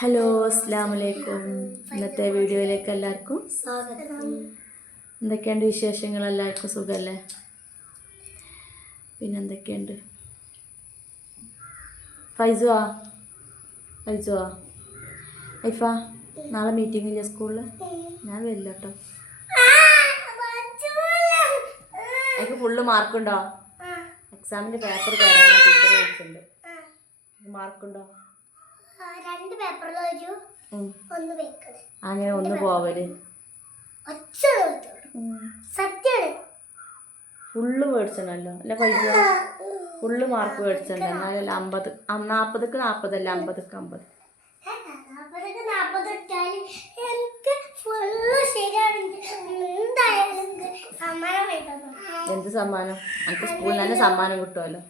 Hello അസ്സലാമു അലൈക്കും. ഇന്നത്തെ വീഡിയോയിലേക്ക് എല്ലാവർക്കും സ്വാഗതം. എന്തൊക്കെയുണ്ട് വിശേഷങ്ങൾ? എല്ലാവർക്കും സുഖമല്ലേ? പിന്നെന്തൊക്കെയുണ്ട്? ഫൈസുവാ ഐഫ, നാളെ മീറ്റിംഗ് ഇല്ല സ്കൂളിൽ? ഞാൻ വരില്ല കേട്ടോ. എനിക്ക് ഫുള്ള് മാർക്കുണ്ടോ? എക്സാമിൻ്റെ പേപ്പർ തരാനോ ടീച്ചർ വിളിച്ചിട്ടുണ്ട്. മാർക്കുണ്ടോ? അങ്ങനെ ഒന്ന് പോവല് ഫുള്ള് മേടിച്ചണല്ലോ അല്ല? പൈസ ഫുള്ള് മാർക്ക് മേടിച്ചല്ലോ. എന്നാലല്ല 50, 40ക്ക് 40 അല്ല 50ക്ക് 50. എന്ത് സമ്മാനം? എനിക്ക് സ്കൂളിൽ തന്നെ സമ്മാനം കിട്ടുമല്ലോ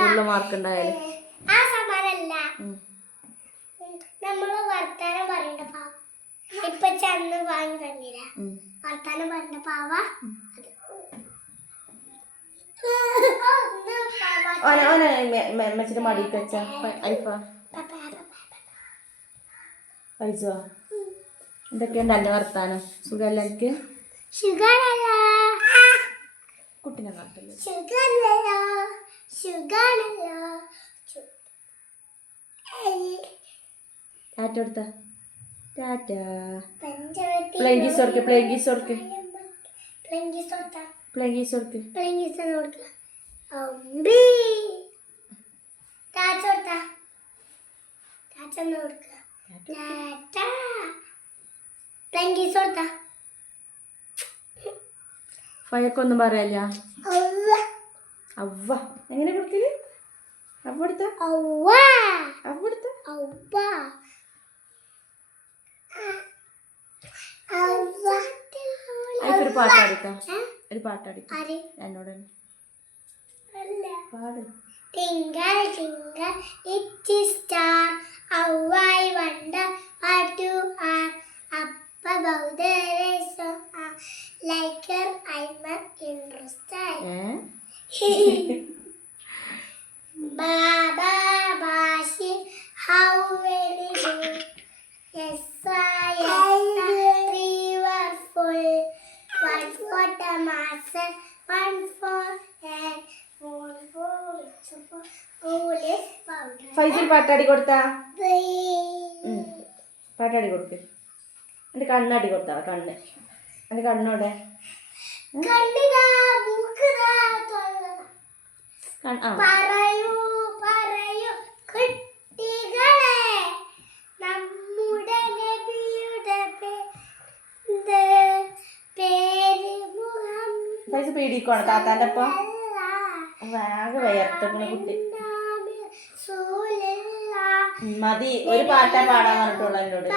ഫുള്ള് മാർക്ക് ഉണ്ടായാലും. നമ്മള് വർത്താനം പറയണ്ട പാവ ഇപ്പൊ ചെന്ന് വാങ്ങി തന്നില്ല. വർത്താനം പറഞ്ഞ പാവ മെച്ചിട്ട് മടിയിട്ട് വെച്ച ഐഫ പൈസ. എന്തൊക്കെയുണ്ട് എൻ്റെ വർത്താനം? സുഖമല്ല? എനിക്ക് കുട്ടിനെ കാട്ടില്ല. ടാറ്റ കൊടുത്ത ടാറ്റ. പ്ലെയിൻഗീസ് കൊടുക്ക്. ഫയക്കൊന്നും പറയല്ല. അവ്വ എങ്ങനെ കൊടുക്കല്? അവടുത്ത ഒരു പാട്ടാടിക്കാം. എന്നോട് പാട്. Twinkle, twinkle, little star, how I wonder what you are. Up above the rainbow, like her, I'm interested. Baba Bashi, how very good. Yes, I am. Three were full. One for the master, one for head. Faisal പാട്ടാടി കൊടുത്താ? പാട്ടാടി കൊടുക്ക്. എൻ്റെ കണ്ണാടി കൊടുത്താ? കണ്ണ് എൻ്റെ കണ്ണോടെ ഫൈസ് പേടിക്കോണം താത്താൻ്റെ ഒപ്പം. വേഗം വയർത്തക്കണ കുട്ടി. മതി, ഒരു പാട്ടാ പാടാൻ പറഞ്ഞിട്ടുള്ള എന്നോട്.